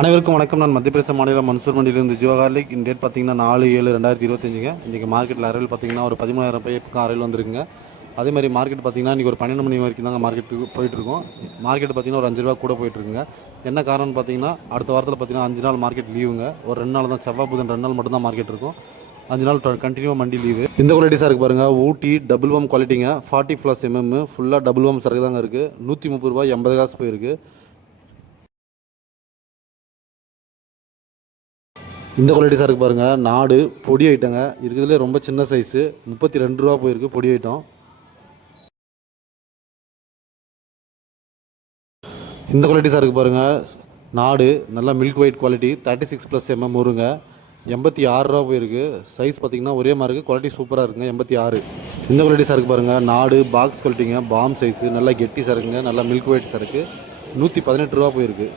அனைவருக்கும் வணக்கம். நான் மத்திய பிரதேச மாநிலம் மன்சூர் மண்டியிலிருந்து ஜியோகார்லிக். இந்த டேட் பார்த்தீங்கன்னா 4/7/2025. இன்றைக்கி மார்க்கெட்டில் அரையில் பார்த்தீங்கன்னா ஒரு 13,000 பக்கம் அரையில் வந்துருக்குங்க. அதே மாதிரி மார்க்கெட் பார்த்தீங்கன்னா இன்றைக்கி ஒரு 12 மணி வரைக்கும் தாங்க மார்க்கெட்டுக்கு போயிட்டுருக்கோம். மார்க்கெட் பார்த்தீங்கன்னா ஒரு 5 ரூபா கூட போயிட்டுருக்குங்க. என்ன காரணம்னு பார்த்தீங்கன்னா அடுத்த வாரத்தில் பார்த்தீங்கன்னா 5 நாள் மார்க்கெட் லீவுங்க. ஒரு 2 நாள் தான், செவ்வாய் புதன் 2 நாள் மட்டும் தான் மார்க்கெட் இருக்கும். 5 நாள் கண்டினியூவாக மண்டி லீவு. இந்த குவாலிட்டிஸாக இருக்குது பாருங்கள். ஊட்டி டபுள் பம் குவாலிட்டிங்க. 40+ mm ஃபுல்லாக டபுள் பம் சரக்கு தாங்க இருக்குது. 130 ரூபாய் 80 காசு போயிருக்கு. இந்த குவாலிட்டிஸாக இருக்குது பாருங்கள். நாடு பொடி ஐட்டங்க. இருக்கிறதுலே ரொம்ப சின்ன சைஸு. 32 ரூபா போயிருக்கு பொடி ஐட்டம். இந்த குவாலிட்டிஸாக இருக்குது பாருங்கள். நாடு நல்லா மில்க் ஒயிட் குவாலிட்டி. 36+ mm வருங்க. 86 ரூபா போயிருக்கு. சைஸ் பார்த்திங்கன்னா ஒரே மாதிரி இருக்குது. குவாலிட்டி சூப்பராக இருக்குங்க. 86. இந்த குவாலிட்டிஸாக இருக்குது பாருங்கள். நாடு பாக்ஸ் குவாலிட்டிங்க. பாம் சைஸு நல்லா கெட்டி சரக்குங்க. நல்லா மில்க் ஒயிட் சரக்கு. 118 ரூபா போயிருக்கு.